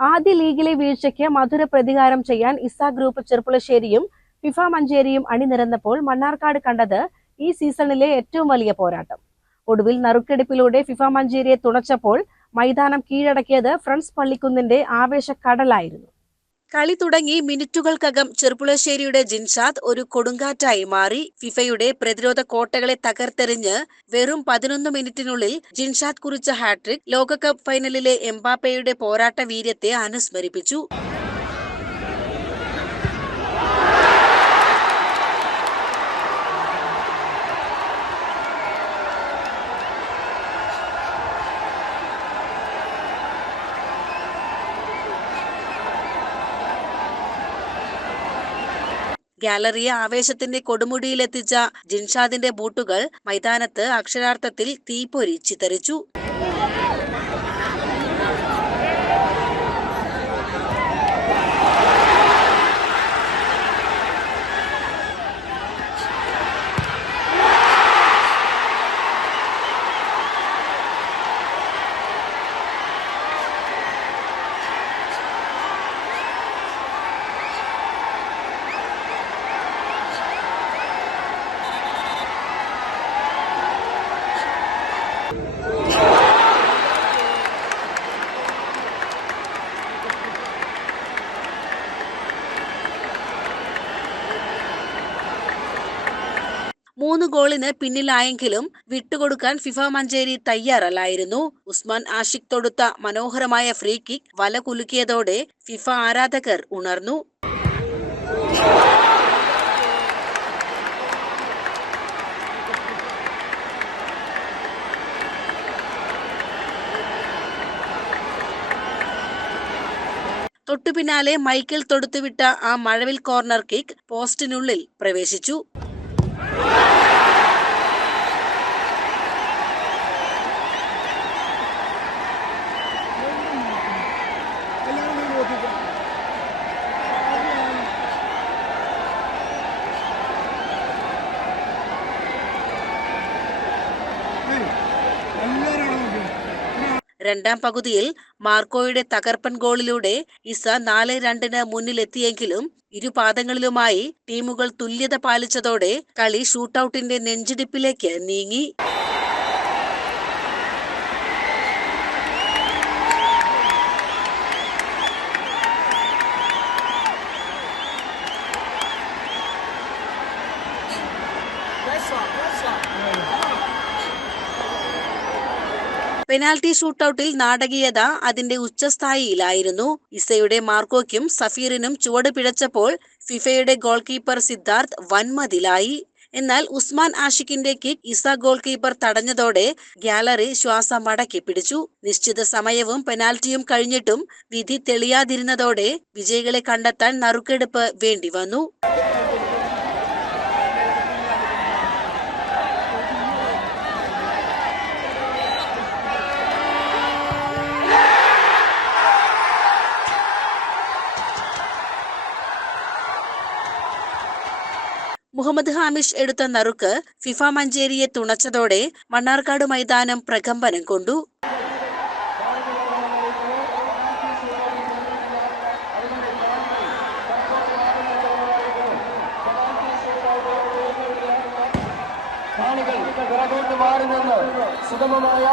ആദ്യ ലീഗിലെ വീഴ്ചയ്ക്ക് മധുര പ്രതികാരം ചെയ്യാൻ ഇസ ഗ്രൂപ്പ് ചെർപ്പുളശ്ശേരിയും ഫിഫ മഞ്ചേരിയും അണിനിരന്നപ്പോൾ മണ്ണാർക്കാട് കണ്ടത് ഈ സീസണിലെ ഏറ്റവും വലിയ പോരാട്ടം. ഒടുവിൽ നറുക്കെടുപ്പിലൂടെ ഫിഫ മഞ്ചേരിയെ തുണച്ചപ്പോൾ മൈതാനം കീഴടക്കിയത് ഫ്രണ്ട്സ് പള്ളിക്കുന്നിന്റെ ആവേശക്കടലായിരുന്നു. കളി തുടങ്ങി മിനിറ്റുകൾക്കകം ചെറുപ്പുളശ്ശേരിയുടെ ജിൻഷാദ് ഒരു കൊടുങ്കാറ്റായി മാറി. ഫിഫയുടെ പ്രതിരോധ കോട്ടകളെ തകർത്തെറിഞ്ഞ് വെറും പതിനൊന്ന് മിനിറ്റിനുള്ളിൽ ജിൻഷാദ് കുറിച്ച ഹാട്രിക് ലോകകപ്പ് ഫൈനലിലെ എംബാപ്പയുടെ പോരാട്ട വീര്യത്തെ അനുസ്മരിപ്പിച്ചു. ഗാലറിയെ ആവേശത്തിന്റെ കൊടുമുടിയിലെത്തിച്ച ജിൻഷാദിന്റെ ബൂട്ടുകൾ മൈതാനത്ത് അക്ഷരാർത്ഥത്തിൽ തീപ്പൊരി ചിതറിച്ചു. മൂന്ന് ഗോളിന് പിന്നിലായെങ്കിലും വിട്ടുകൊടുക്കാൻ ഫിഫ മഞ്ചേരി തയ്യാറല്ലായിരുന്നു. ഉസ്മാൻ ആഷിഖ് തൊടുത്ത മനോഹരമായ ഫ്രീ കിക്ക് വല കുലുക്കിയതോടെ ഫിഫ ആരാധകർ ഉണർന്നു. തൊട്ടുപിന്നാലെ മൈക്കിൾ തൊടുത്തുവിട്ട ആ മഴവിൽ കോർണർ കിക്ക് പോസ്റ്റിനുള്ളിൽ പ്രവേശിച്ചു. രണ്ടാം പകുതിയിൽ മാർക്കോയുടെ തകർപ്പൻ ഗോളിലൂടെ ഇസ നാല് രണ്ടിന് മുന്നിലെത്തിയെങ്കിലും ഇരുപാദങ്ങളിലുമായി ടീമുകൾ തുല്യത പാലിച്ചതോടെ കളി ഷൂട്ടൌട്ടിന്റെ നെഞ്ചിടിപ്പിലേക്ക് നീങ്ങി. പെനാൽറ്റി ഷൂട്ടൌട്ടിൽ നാടകീയത അതിന്റെ ഉച്ചസ്ഥായിയിലായിരുന്നു. ഇസയുടെ മാർക്കോയ്ക്കും സഫീറിനും ചുവട് പിഴച്ചപ്പോൾ ഫിഫയുടെ ഗോൾ കീപ്പർ സിദ്ധാർത്ഥ് വൻമതിലായി. എന്നാൽ ഉസ്മാൻ ആഷിഖിന്റെ കിക്ക് ഇസ ഗോൾ കീപ്പർ തടഞ്ഞതോടെ ഗ്യാലറി ശ്വാസം മടക്കി പിടിച്ചു. നിശ്ചിത സമയവും പെനാൽറ്റിയും കഴിഞ്ഞിട്ടും വിധി തെളിയാതിരുന്നതോടെ വിജയികളെ കണ്ടെത്താൻ നറുക്കെടുപ്പ് വേണ്ടിവന്നു. മുഹമ്മദ് ഹാമിഷ് എടുത്ത നറുക്ക് ഫിഫ മഞ്ചേരിയെ തുണച്ചതോടെ മണ്ണാർക്കാട് മൈതാനം പ്രകമ്പനം കൊണ്ടു. സുഗമമായ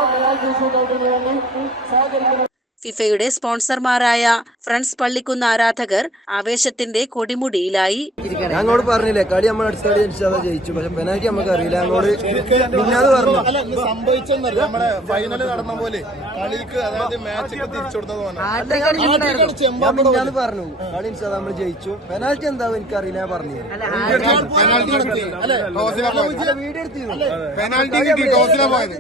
ഫിഫയുടെ സ്പോൺസർമാരായ ഫ്രണ്ട്സ് പള്ളിക്കുന്ന ആരാധകർ ആവേശത്തിന്റെ കൊടിമുടിയിലായി ഞാൻ അങ്ങോട്ട് പറഞ്ഞില്ലേ കളി നമ്മൾ അടുത്ത ജയിച്ചു പക്ഷെ പെനാൽറ്റി നമുക്ക് അറിയില്ല അങ്ങോട്ട് മിന്നാത് പറഞ്ഞു സംഭവിച്ചെന്നല്ല നമ്മുടെ ഫൈനൽ നടന്ന പോലെ കളിക്ക് അതായത് മാച്ച് പറഞ്ഞു കളി നമ്മൾ ജയിച്ചു പെനാൽറ്റി എന്താവും എനിക്കറിയില്ല ഞാൻ പറഞ്ഞു വീഡിയോ എടുത്തിരുന്നു പെനാൽറ്റി കിട്ടി ടോസിലാ പോയത്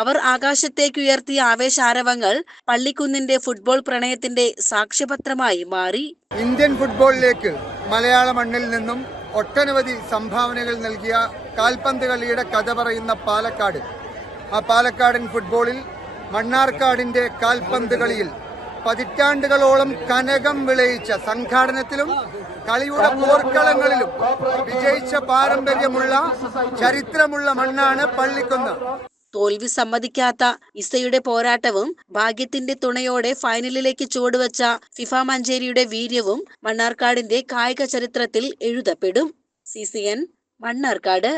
അവർ ആകാശത്തേക്ക് ഉയർത്തിയ ആവേശാരവങ്ങൾ പള്ളിക്കുന്നിന്റെ ഫുട്ബോൾ പ്രണയത്തിന്റെ സാക്ഷ്യപത്രമായി മാറി. ഇന്ത്യൻ ഫുട്ബോളിലേക്ക് മലയാള മണ്ണിൽ നിന്നും ഒട്ടനവധി സംഭാവനകൾ നൽകിയ കാൽപന്ത് കളിയുടെ കഥ പറയുന്ന പാലക്കാട്. ആ പാലക്കാടൻ ഫുട്ബോളിൽ മണ്ണാർക്കാടിന്റെ കാൽപന്ത് കളിയിൽ പതിറ്റാണ്ടുകളോളം കനകം വിളയിച്ച സംഘാടനത്തിലും കളിയുടെ പോർക്കളങ്ങളിലും വിജയിച്ച പാരമ്പര്യമുള്ള ചരിത്രമുള്ള മണ്ണാണ് പള്ളിക്കുന്ന്. തോൽവി സമ്മതിക്കാത്ത ഇസയുടെ പോരാട്ടവും ഭാഗ്യത്തിന്റെ തുണയോടെ ഫൈനലിലേക്ക് ചുവടുവച്ച ഫിഫ മഞ്ചേരിയുടെ വീര്യവും മണ്ണാർക്കാടിന്റെ കായിക ചരിത്രത്തിൽ എഴുതപ്പെടും. C C N Mannarkkad.